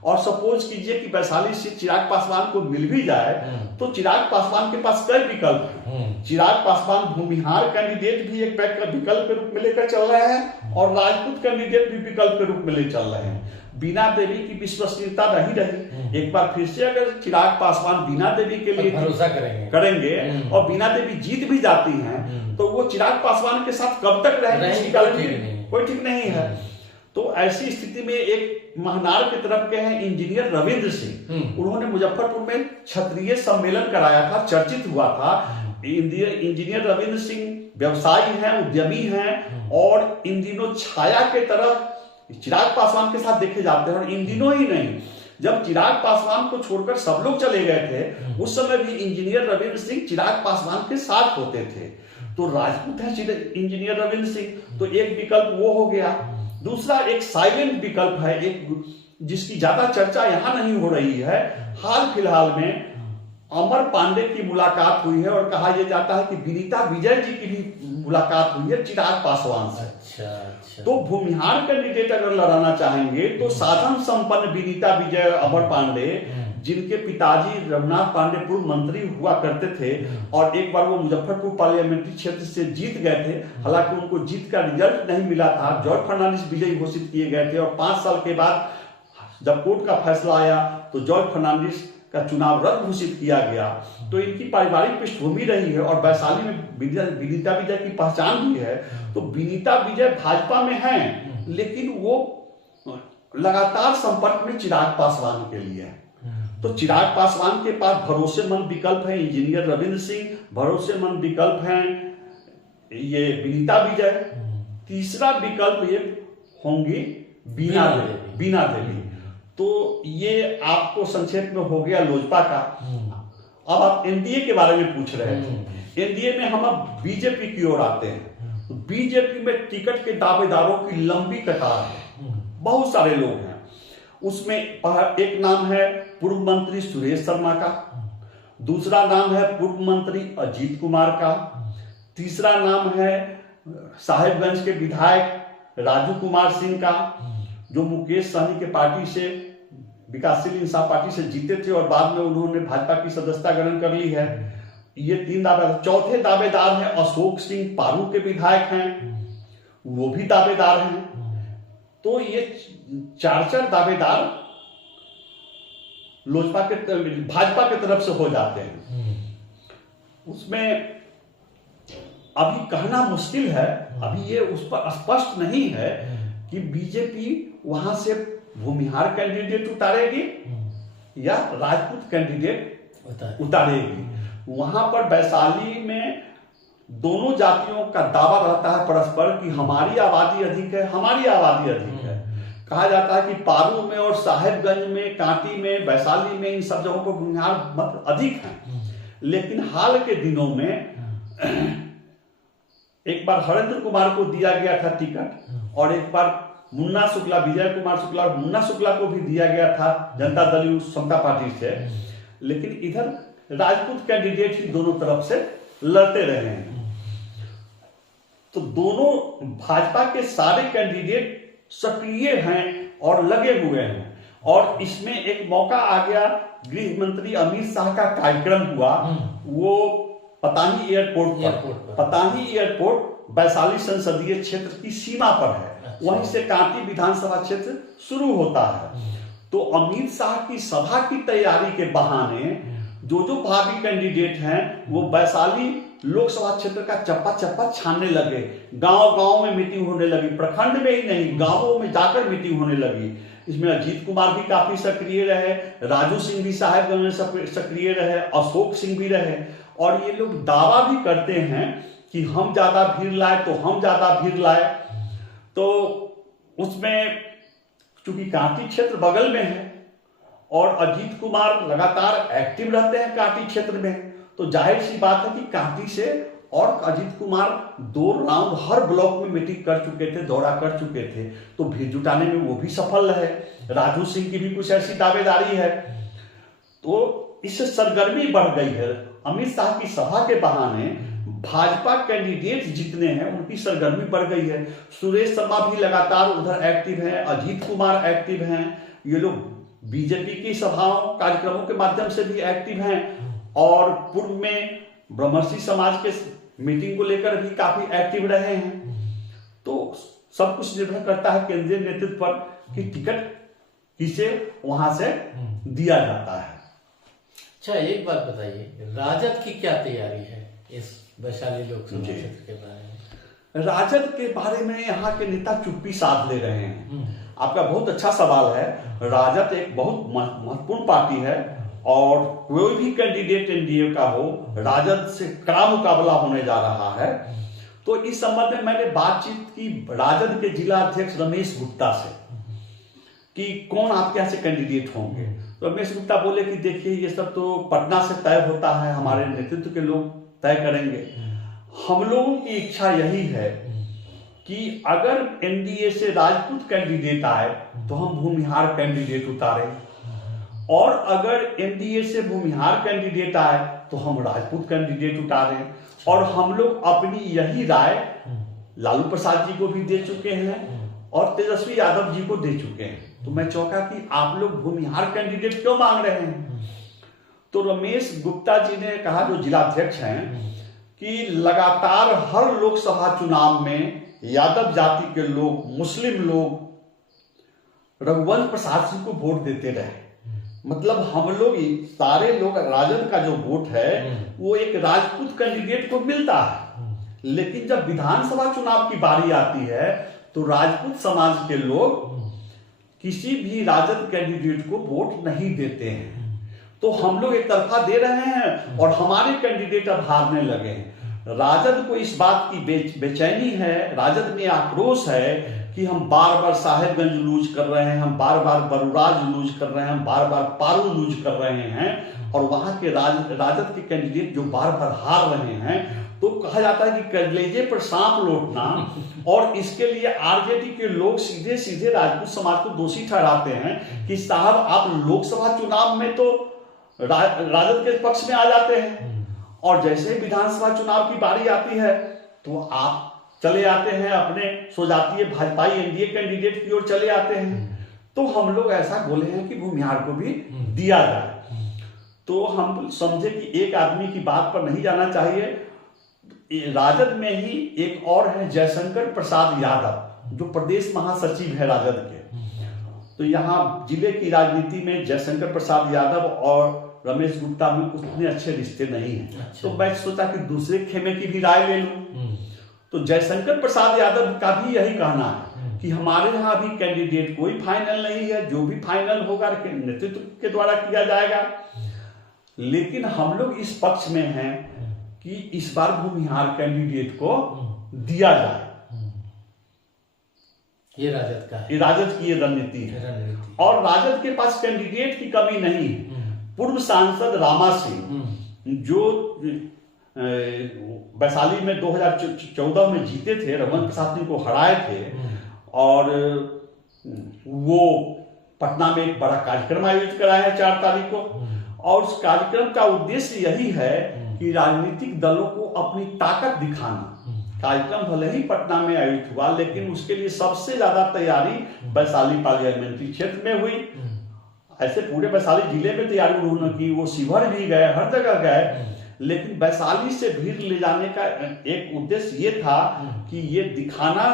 और सपोज कीजिए कि वैशाली सीट चिराग पासवान को मिल भी जाए तो चिराग पासवान के पास कई विकल्प हैं। चिराग पासवान भूमिहार कैंडिडेट भी एक विकल्प के रूप में लेकर चल रहे हैं और राजपूत कैंडिडेट भी विकल्प के रूप में ले चल रहे हैं। बीना देवी की विश्वसनीयता रही एक बार फिर से अगर चिराग पासवान बीना देवी के लिए भरोसा करेंगे और बीना देवी जीत भी जाती हैं तो वो चिराग पासवान के साथ कब तक रहेंगे कोई ठीक नहीं है। तो ऐसी स्थिति में एक महनार की तरफ के हैं इंजीनियर रविंद्र सिंह, उन्होंने मुजफ्फरपुर में क्षत्रिय सम्मेलन कराया था, चर्चित हुआ था। इंजीनियर रविंद्र सिंह व्यवसायी हैं, उद्यमी हैं और इन दिनों छाया के तरफ चिराग पासवान के साथ देखे जाते हैं। और इन दिनों ही नहीं, जब चिराग पासवान को छोड़कर सब लोग चले गए थे उस समय भी इंजीनियर रविंद्र सिंह चिराग पासवान के साथ होते थे। तो राजपूत है इंजीनियर रविंद्र सिंह, तो एक विकल्प वो हो गया। दूसरा एक साइलेंट विकल्प है, एक जिसकी ज्यादा चर्चा यहां नहीं हो रही है। हाल फिलहाल में अमर पांडे की मुलाकात हुई है और कहा यह जाता है कि विनीता विजय जी की भी मुलाकात हुई है चिराग पासवान से। अच्छा। तो भूमिहार कैंडिडेट अगर लड़ाना चाहेंगे तो साधन संपन्न विनीता विजय अमर पांडे, जिनके पिताजी रघुनाथ पांडे पूर्व मंत्री हुआ करते थे और एक बार वो मुजफ्फरपुर पार्लियामेंट्री क्षेत्र से जीत गए थे, हालांकि उनको जीत का रिजल्ट नहीं मिला था, जॉर्ज फर्नांडिस विजयी घोषित किए गए थे और 5 साल के बाद जब कोर्ट का फैसला आया तो जॉर्ज फर्नांडिस का चुनाव रद्द घोषित किया गया। तो इनकी पारिवारिक पृष्ठभूमि रही है और वैशाली में विनीता विजय की पहचान भी है। तो विनीता विजय भाजपा में हैं, लेकिन वो लगातार संपर्क में चिराग पासवान के लिए है। तो चिराग पासवान के पास भरोसेमंद विकल्प है इंजीनियर रविंद्र सिंह, भरोसेमंद विकल्प हैं ये विनीता विजय, तीसरा विकल्प ये होंगी बीना देवी। तो ये आपको संक्षेप में हो गया लोजपा का। अब आप एनडीए के बारे में पूछ रहे थे। एनडीए में हम अब बीजेपी की ओर आते हैं। तो बीजेपी में टिकट के दावेदारों की लंबी कतार है, बहुत सारे लोग हैं। उसमें एक नाम है पूर्व मंत्री सुरेश शर्मा का, दूसरा नाम है पूर्व मंत्री अजीत कुमार का, तीसरा नाम है साहेबगंज के विधायक राजू कुमार सिंह का, जो मुकेश सहनी के पार्टी से विकासशील इंसाफ पार्टी से जीते थे और बाद में उन्होंने भाजपा की सदस्यता ग्रहण कर ली है। ये 3 दावेदार। चौथे दावेदार है अशोक सिंह पारू के विधायक हैं, वो भी दावेदार हैं। तो ये 4 दावेदार भाजपा की तरफ से हो जाते हैं। उसमें अभी कहना मुश्किल है, अभी ये उस पर स्पष्ट नहीं है कि बीजेपी वहां से भूमिहार कैंडिडेट उतारेगी या राजपूत कैंडिडेट उतारेगी। वहां पर वैशाली में दोनों जातियों का दावा रहता है परस्पर कि हमारी आबादी अधिक है, हमारी आबादी अधिक है। कहा जाता है कि पारू में और साहेबगंज में, कांटी में, वैशाली में, इन सब जगहों पर भूमिहार मत अधिक हैं। लेकिन हाल के दिनों में एक बार हरेंद्र कुमार को दिया गया था टिकट, और एक बार मुन्ना शुक्ला, विजय कुमार शुक्ला और मुन्ना शुक्ला को भी दिया गया था जनता दल समता पार्टी से। लेकिन इधर राजपूत कैंडिडेट ही दोनों तरफ से लड़ते रहे हैं। तो दोनों भाजपा के सारे कैंडिडेट सक्रिय हैं और लगे हुए हैं। और इसमें एक मौका आ गया, गृह मंत्री अमित शाह का कार्यक्रम हुआ, वो पताही एयरपोर्ट पर। पताही एयरपोर्ट वैशाली संसदीय क्षेत्र की सीमा पर है। अच्छा। वहीं से कांटी विधानसभा क्षेत्र शुरू होता है। तो अमित शाह की सभा की तैयारी के बहाने जो भावी कैंडिडेट हैं वो वैशाली लोकसभा क्षेत्र का चप्पा चप्पा छानने लगे। गांव गांव में मीटिंग होने लगी, प्रखंड में ही नहीं, गांवों में जाकर मीटिंग होने लगी। इसमें अजीत कुमार भी काफी सक्रिय रहे, राजू सिंह भी साहेबगंज में सक्रिय रहे, अशोक सिंह भी रहे। और ये लोग दावा भी करते हैं कि हम ज्यादा भीड़ लाए तो हम ज्यादा भीड़ लाए। तो उसमें चूंकि कांटी क्षेत्र बगल में है और अजीत कुमार लगातार एक्टिव रहते हैं कांटी क्षेत्र में, तो जाहिर सी बात है कि कांटी से और अजीत कुमार 2 राउंड हर ब्लॉक में मीटिंग कर चुके थे, दौरा कर चुके थे, तो भीड़ जुटाने में वो भी सफल रहे। राजू सिंह की भी कुछ ऐसी दावेदारी है। तो इससे सरगर्मी बढ़ गई है। अमित शाह की सभा के बहाने भाजपा कैंडिडेट जितने हैं उनकी सरगर्मी बढ़ गई है। सुरेश शर्मा भी लगातार उधर एक्टिव हैं, अजीत कुमार एक्टिव हैं, ये लोग बीजेपी की सभाओं कार्यक्रमों के माध्यम से भी एक्टिव हैं। और पूर्व में ब्रह्मर्षि समाज के मीटिंग को लेकर भी काफी एक्टिव रहे हैं। तो सब कुछ निर्भर करता है केंद्रीय नेतृत्व पर कि टिकट किसे वहां से दिया जाता है। अच्छा, एक बात बताइए, राजद की क्या तैयारी है इस वैशाली लोकसभा क्षेत्र के बारे में? राजद के बारे में यहाँ के नेता चुप्पी साध ले रहे हैं। आपका बहुत अच्छा सवाल है। राजद एक बहुत महत्वपूर्ण पार्टी है और कोई भी कैंडिडेट एनडीए का हो, राजद से कड़ा मुकाबला होने जा रहा है। तो इस संबंध में मैंने बातचीत की राजद के जिला अध्यक्ष रमेश गुप्ता से कि कौन आपके यहाँ से कैंडिडेट होंगे। तो रमेश गुप्ता बोले कि देखिए ये सब तो पटना से तय होता है, हमारे नेतृत्व के लोग तय करेंगे। हम लोगों की इच्छा यही है कि अगर एनडीए से राजपूत कैंडिडेट आए तो हम भूमिहार कैंडिडेट उतारें, और अगर एनडीए से भूमिहार कैंडिडेट आए तो हम राजपूत कैंडिडेट उतारें। और हम लोग अपनी यही राय लालू प्रसाद जी को भी दे चुके हैं और तेजस्वी यादव जी को दे चुके हैं। तो मैं चौंका कि आप लोग भूमिहार कैंडिडेट क्यों मांग रहे हैं। तो रमेश गुप्ता जी ने कहा, जो जिलाध्यक्ष हैं, कि लगातार हर लोकसभा चुनाव में यादव जाति के लोग, मुस्लिम लोग रघुवंश प्रसाद सिंह को वोट देते रहे। मतलब हम लोग सारे लोग, राजद का जो वोट है वो एक राजपूत कैंडिडेट को मिलता है। लेकिन जब विधानसभा चुनाव की बारी आती है तो राजपूत समाज के लोग किसी भी राजद कैंडिडेट को वोट नहीं देते हैं। तो हम लोग एक तरफा दे रहे हैं और हमारे कैंडिडेट अब हारने लगे हैं। राजद को इस बात की बेचैनी है, राजद में आक्रोश है कि हम बार बार साहेबगंज लूज कर रहे हैं, हम बार बार बरुराज लूज कर रहे हैं, हम बार बार पारू लूज कर रहे हैं, और वहां के राजद के कैंडिडेट जो बार बार हार रहे हैं। तो कहा जाता है कि कलेजे पर सांप लौटना, और इसके लिए आरजेडी के लोग सीधे सीधे राजपूत समाज को दोषी ठहराते हैं कि साहब आप लोकसभा चुनाव में तो राजद के पक्ष में आ जाते हैं और जैसे ही विधानसभा चुनाव की बारी आती है तो आप चले आते हैं अपने स्वजातीय भाजपाई एनडीए कैंडिडेट की ओर चले आते हैं। तो हम लोग ऐसा बोले हैं कि भूमिहार को भी दिया जाए। तो हम समझे कि एक आदमी की बात पर नहीं जाना चाहिए। राजद में ही एक और है जयशंकर प्रसाद यादव, जो प्रदेश महासचिव है राजद के। तो यहाँ जिले की राजनीति में जयशंकर प्रसाद यादव और रमेश गुप्ता में उतने अच्छे रिश्ते नहीं हैं। अच्छा। तो मैं सोचा कि दूसरे खेमे की भी राय ले लूं। तो जयशंकर प्रसाद यादव का भी यही कहना है कि हमारे यहाँ अभी कैंडिडेट कोई फाइनल नहीं है, जो भी फाइनल होगा नेतृत्व के द्वारा किया जाएगा। लेकिन हम लोग इस पक्ष में हैं कि इस बार भूमिहार कैंडिडेट को दिया जाए। ये राजद का है, ये राजद की ये रणनीति है। और राजद के पास कैंडिडेट की कमी नहीं है। पूर्व सांसद रामा सिंह जो वैशाली में 2014 में जीते थे, रघुवंश प्रसाद सिंह को हराए थे, और वो पटना में एक बड़ा कार्यक्रम आयोजित कराया है 4 तारीख को। और उस कार्यक्रम का उद्देश्य यही है कि राजनीतिक दलों को अपनी ताकत दिखाना। कार्यक्रम भले ही पटना में आयोजित हुआ, लेकिन उसके लिए सबसे ज्यादा तैयारी वैशाली पार्लियामेंट्री क्षेत्र में हुई। ऐसे पूरे वैशाली जिले में तैयारी उन्होंने की, वो शिवहर भी गए, हर जगह गए। लेकिन वैशाली से भीड़ ले जाने का एक उद्देश्य ये था कि ये दिखाना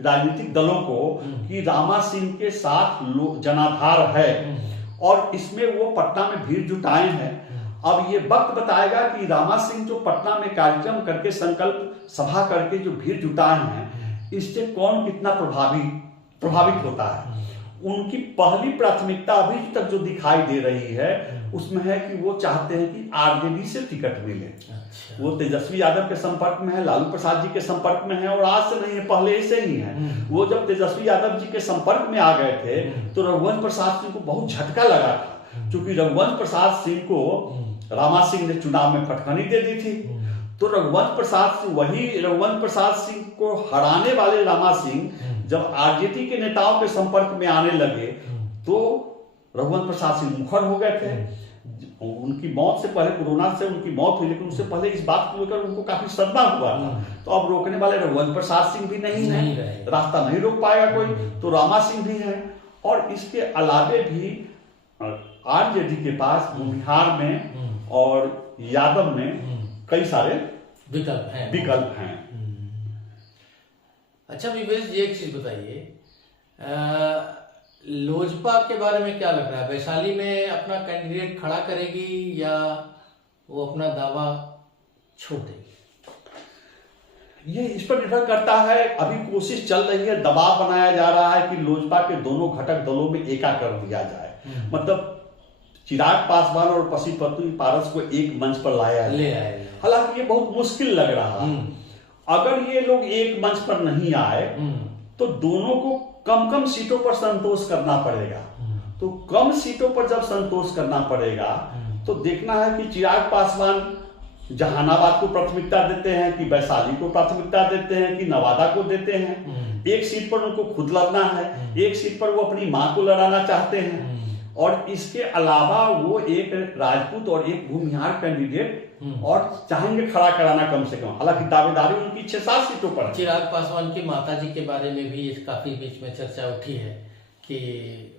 राजनीतिक दलों को कि रामा सिंह के साथ जनाधार है, और इसमें वो पटना में भीड़ जुटाए हैं। अब ये वक्त बताएगा कि रामा सिंह जो पटना में कार्यक्रम करके, संकल्प सभा करके जो भीड़ जुटाए हैं, इससे कौन कितना प्रभावित होता है। उनकी पहली प्राथमिकता अभी तक जो दिखाई दे रही है उसमें है कि वो चाहते हैं कि आरजेडी से टिकट मिले। अच्छा। वो तेजस्वी यादव के संपर्क में है, लालू प्रसाद जी के संपर्क में है, और आज से नहीं है, पहले से ही है। वो जब तेजस्वी यादव जी के संपर्क में आ गए थे तो रघुवंश प्रसाद सिंह को बहुत झटका लगा था, क्योंकि रघुवंश प्रसाद सिंह को रामा सिंह ने चुनाव में फटकनी दे दी थी। तो रघुवंश प्रसाद सिंह को हराने वाले रामा सिंह जब आरजेडी के नेताओं के संपर्क में आने लगे तो रघुवंश प्रसाद सिंह मुखर हो गए थे। उनकी मौत से पहले, कोरोना से उनकी मौत हुई, लेकिन उससे पहले इस बात को लेकर उनको काफी सदमा हुआ था। तो अब रोकने वाले रघुवंश प्रसाद सिंह भी नहीं है, रास्ता नहीं रोक पाएगा कोई, तो रामा सिंह भी है। और इसके अलावे भी आरजेडी के पास भूमिहार में और यादव में कई सारे विकल्प हैं। अच्छा विवेश जी, एक चीज बताइए, लोजपा के बारे में क्या लग रहा है? वैशाली में अपना कैंडिडेट खड़ा करेगी या वो अपना दावा छोड़ देगी? ये इस पर निर्भर करता है। अभी कोशिश चल रही है, दबाव बनाया जा रहा है कि लोजपा के दोनों घटक दलों में एका कर दिया जाए। मतलब चिराग पासवान और पशुपति पारस को एक मंच पर लाया है। हालांकि ये बहुत मुश्किल लग रहा है। अगर ये लोग एक मंच पर नहीं आए तो दोनों को कम कम सीटों पर संतोष करना पड़ेगा। तो कम सीटों पर जब संतोष करना पड़ेगा तो देखना है कि चिराग पासवान जहानाबाद को प्राथमिकता देते हैं, कि वैशाली को प्राथमिकता देते हैं, कि नवादा को देते हैं। एक सीट पर उनको खुद लड़ना है, एक सीट पर वो अपनी मां को लड़ाना चाहते हैं, और इसके अलावा वो एक राजपूत और एक भूमिहार कैंडिडेट और चाहेंगे खड़ा कराना कम से कम। हालांकि दावेदारी उनकी 6-7 सीटों पर। चिराग पासवान की माताजी के बारे में भी काफी बीच में चर्चा उठी है कि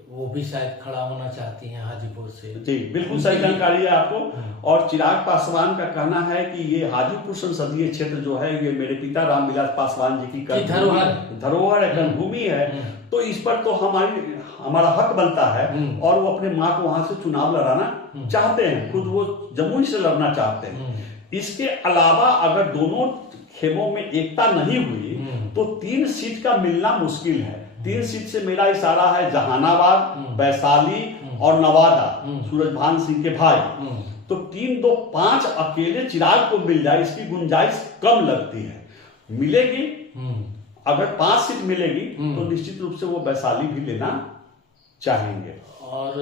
वो भी शायद खड़ा होना चाहती हैं हाजीपुर से। जी बिल्कुल सही जानकारी है आपको। और चिराग पासवान का कहना है कि ये हाजीपुर संसदीय क्षेत्र जो है ये मेरे पिता रामविलास पासवान जी की धरोहर है, कर्मभूमि है। तो इस पर तो हमारा हक बनता है, और वो अपने माँ को वहां से चुनाव लड़ाना चाहते हैं, खुद वो जमुई से लड़ना चाहते हैं। इसके अलावा अगर दोनों खेमों में एकता नहीं हुई तो 3 सीट का मिलना मुश्किल है। 3 सीट से मेरा इशारा है जहानाबाद, वैशाली और नवादा, सूरजभान सिंह के भाई। तो 3-2-5 अकेले चिराग को मिल जाए, इसकी गुंजाइश कम लगती है। मिलेगी, अगर 5 सीट मिलेगी तो निश्चित रूप से वो वैशाली भी लेना चाहेंगे। और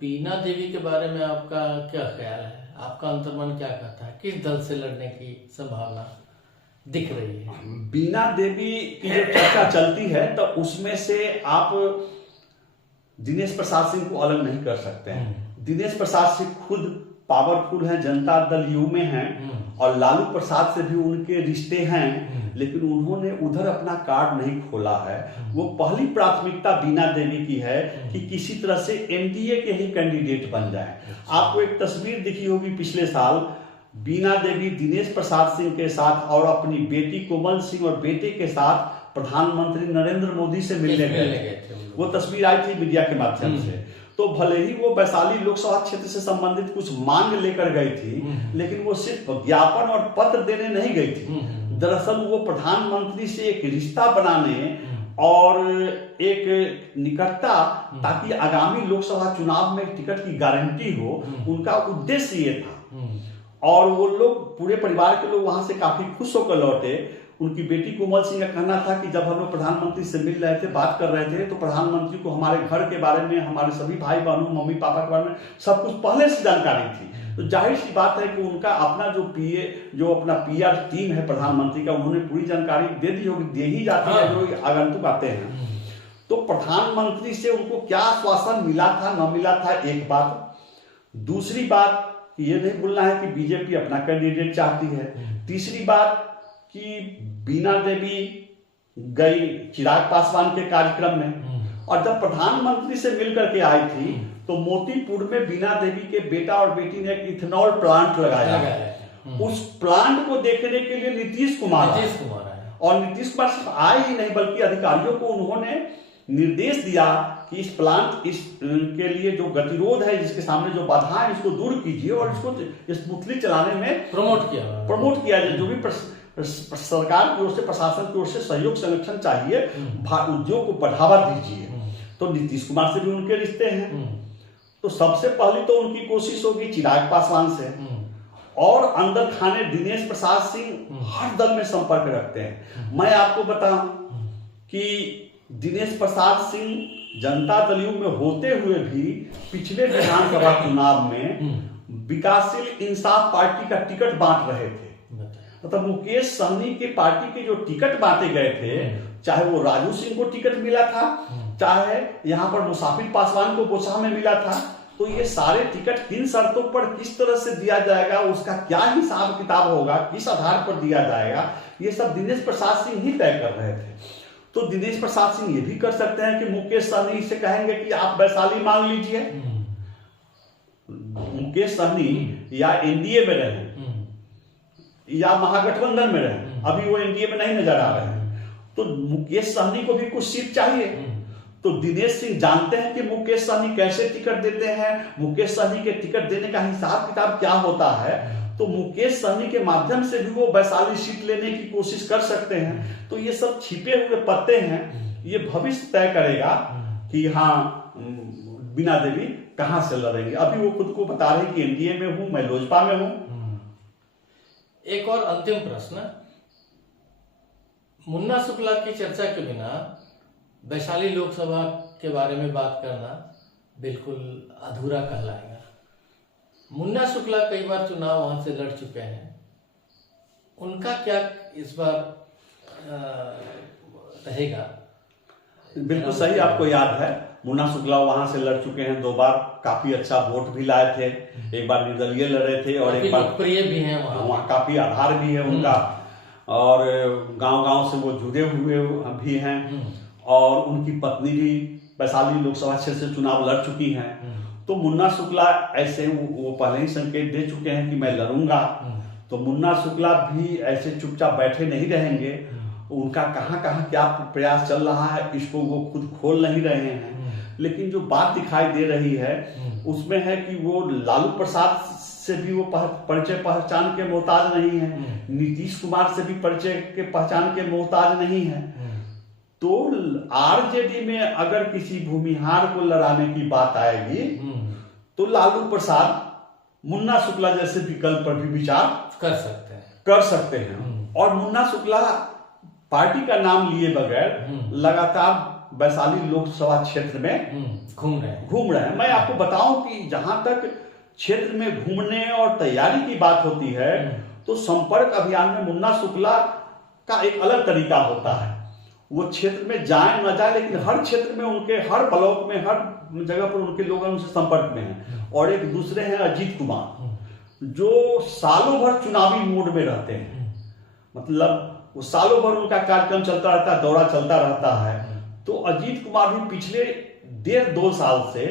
बीना देवी के बारे में आपका क्या ख्याल है? आपका अंतर्मन क्या कहता है? किस दल से लड़ने की संभावना दिख रही है? बीना देवी की जो चर्चा चलती है तो उसमें से आप दिनेश प्रसाद सिंह को अलग नहीं कर सकते हैं। दिनेश प्रसाद सिंह खुद पावरफुल हैं, जनता दल यू में हैं, और लालू प्रसाद से भी उनके रिश्ते हैं, लेकिन उन्होंने उधर अपना कार्ड नहीं खोला है। वो पहली प्राथमिकता बीना देवी की है कि किसी तरह से एनडीए के ही कैंडिडेट बन जाए। आपको एक तस्वीर दिखी होगी पिछले साल, बीना देवी दिनेश प्रसाद सिंह के साथ और अपनी बेटी कोमल सिंह और बेटे के साथ प्रधानमंत्री नरेंद्र मोदी से मिलने गए। वो तस्वीर आई थी मीडिया के माध्यम से। तो भले ही वो वैशाली लोकसभा क्षेत्र से संबंधित कुछ मांग लेकर गई थी, लेकिन वो सिर्फ ज्ञापन और पत्र देने नहीं गई थी। दरअसल वो प्रधानमंत्री से एक रिश्ता बनाने और एक निकटता, ताकि आगामी लोकसभा चुनाव में टिकट की गारंटी हो, उनका उद्देश्य ये था। और वो लोग, पूरे परिवार के लोग वहां से काफी खुश होकर लौटे। उनकी बेटी कोमल सिंह का कहना था कि जब हम लोग प्रधानमंत्री से मिल रहे थे, बात कर रहे थे, तो प्रधानमंत्री को हमारे घर के बारे में, हमारे सभी भाई बहनों, मम्मी पापा के बारे में सब कुछ पहले से जानकारी थी। तो जाहिर सी बात है कि उनका अपना जो अपना पीआर टीम है प्रधानमंत्री का, उन्होंने पूरी जानकारी दे दी होगी, दे ही जाती है जो आगंतुक आते हैं। तो प्रधानमंत्री से उनको क्या आश्वासन मिला था, न मिला था, एक बात। दूसरी बात, ये नहीं भूलना है कि बीजेपी अपना कैंडिडेट चाहती है। तीसरी बात कि बीना देवी गई चिराग पासवान के कार्यक्रम में, और जब प्रधानमंत्री से मिलकर के आई थी तो मोतीपुर में बीना देवी के बेटा और बेटी ने एक इथेनॉल प्लांट लगाया। उस प्लांट को देखने के लिए नीतीश कुमार आए। और नीतीश कुमार सिर्फ आए ही नहीं, बल्कि अधिकारियों को उन्होंने निर्देश दिया कि इस प्लांट के लिए जो गतिरोध है, जिसके सामने जो बाधाएं, इसको दूर कीजिए और इसको स्मूथली चलाने में प्रमोट किया जाए। जो भी सरकार की ओर से, प्रशासन की ओर से सहयोग संगठन चाहिए, उद्योग को बढ़ावा दीजिए। तो नीतीश कुमार से भी उनके रिश्ते हैं। तो सबसे पहले तो उनकी कोशिश होगी चिराग पासवान से, और अंदर खाने दिनेश प्रसाद सिंह हर दल में संपर्क रखते हैं। मैं आपको बताऊं कि दिनेश प्रसाद सिंह जनता दल में होते हुए भी पिछले विधानसभा चुनाव में विकासशील इंसाफ पार्टी का टिकट बांट रहे थे। मतलब मुकेश सहनी के पार्टी के जो टिकट बांटे गए थे, चाहे वो राजू सिंह को टिकट मिला था, चाहे यहाँ पर मुसाफिर पासवान को बोचहा में मिला था, तो ये सारे टिकट किन शर्तों पर किस तरह से दिया जाएगा, उसका क्या हिसाब किताब होगा, किस आधार पर दिया जाएगा, ये सब दिनेश प्रसाद सिंह ही तय कर रहे थे। तो दिनेश प्रसाद सिंह ये भी कर सकते हैं कि मुकेश सहनी से कहेंगे कि आप वैशाली मांग लीजिए। मुकेश सहनी या एनडीए में रहे या महागठबंधन में रहे, अभी वो एनडीए में नहीं नजर आ रहे हैं, तो मुकेश सहनी को भी कुछ सीट चाहिए। तो दिनेश सिंह जानते हैं कि मुकेश सहनी कैसे टिकट देते हैं, मुकेश सहनी के टिकट देने का हिसाब किताब क्या होता है। तो मुकेश सहनी के माध्यम से भी वो वैशाली सीट लेने की कोशिश कर सकते हैं। तो ये सब छिपे हुए पत्ते हैं, ये भविष्य तय करेगा कि हाँ बीना देवी कहां से लड़ेंगे। अभी वो खुद को बता रहे कि एनडीए में हूं, मैं लोजपा में हूं। एक और अंतिम प्रश्न, मुन्ना शुक्ला की चर्चा के बिना वैशाली लोकसभा के बारे में बात करना बिल्कुल अधूरा कहलाएगा। मुन्ना शुक्ला कई बार चुनाव वहां से लड़ चुके हैं, उनका क्या इस बार रहेगा? बिल्कुल सही, आपको याद है मुन्ना शुक्ला वहां से लड़ चुके हैं 2 बार, काफी अच्छा वोट भी लाए थे। एक बार निर्दलीय लड़े थे और एक बार लोकप्रिय भी हैं, वहाँ काफी आधार भी है उनका, और गांव-गांव से वो जुड़े हुए भी हैं। और उनकी पत्नी भी वैशाली लोकसभा क्षेत्र से चुनाव लड़ चुकी हैं। तो मुन्ना शुक्ला ऐसे वो पहले ही संकेत दे चुके हैं कि मैं लड़ूंगा। तो मुन्ना शुक्ला भी ऐसे चुपचाप बैठे नहीं रहेंगे। उनका कहाँ कहाँ क्या प्रयास चल रहा है, इसको वो खुद खोल नहीं रहे हैं। लेकिन जो बात दिखाई दे रही है उसमें है कि वो लालू प्रसाद से भी वो परिचय पहचान के मोहताज नहीं है, नीतीश कुमार से भी परिचय के पहचान के मोहताज नहीं है। तो आरजेडी में अगर किसी भूमिहार को लड़ाने की बात आएगी तो लालू प्रसाद मुन्ना शुक्ला जैसे विकल्प पर भी विचार कर सकते हैं। और मुन्ना शुक्ला पार्टी का नाम लिए बगैर लगातार वैशाली लोकसभा क्षेत्र में घूम रहे हैं। मैं आपको बताऊं कि जहां तक क्षेत्र में घूमने और तैयारी की बात होती है, तो संपर्क अभियान में मुन्ना शुक्ला का एक अलग तरीका होता है। वो क्षेत्र में जाए न जाए, लेकिन हर क्षेत्र में उनके, हर ब्लॉक में, हर जगह पर उनके लोग उनसे संपर्क में हैं। और एक दूसरे हैं अजीत कुमार, जो सालों भर चुनावी मूड में रहते हैं। मतलब वो सालों भर उनका कार्यक्रम चलता रहता है, दौरा चलता रहता है। तो अजीत कुमार भी पिछले 1.5-2 साल से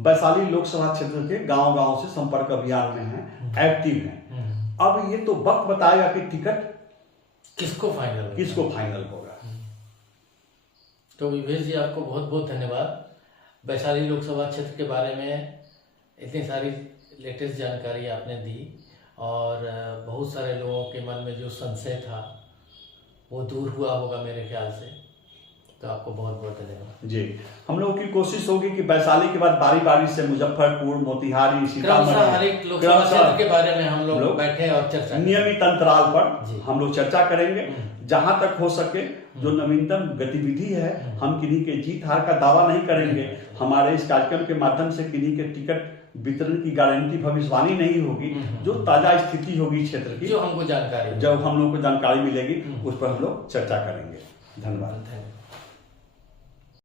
वैशाली लोकसभा क्षेत्र के गांव-गांव से संपर्क अभियान में हैं, एक्टिव हैं। अब ये तो वक्त बताएगा कि टिकट किसको फाइनल होगा। तो विवेश जी, आपको बहुत बहुत धन्यवाद। वैशाली लोकसभा क्षेत्र के बारे में इतनी सारी लेटेस्ट जानकारी आपने दी, और बहुत सारे लोगों के मन में जो संशय था वो दूर हुआ होगा मेरे ख्याल से। तो आपको बहुत बहुत धन्यवाद जी। हम लोगों की कोशिश होगी कि वैशाली के बाद बारी बारी से मुजफ्फरपुर, मोतिहारी, क्रमशः हर एक लोकसभा क्षेत्र के बारे में हम लोग बैठे और चर्चा नियमित अंतराल पर जी। हम लोग चर्चा करेंगे। जहां तक हो सके जो नवीनतम गतिविधि है, हम किन्हीं के जीत हार का दावा नहीं करेंगे। हमारे इस कार्यक्रम के माध्यम से किन्हीं के टिकट वितरण की गारंटी भविष्यवाणी नहीं होगी। जो ताजा स्थिति होगी क्षेत्र की, जो हमको जानकारी, जब हम लोग को जानकारी मिलेगी, उस पर हम लोग चर्चा करेंगे। धन्यवाद।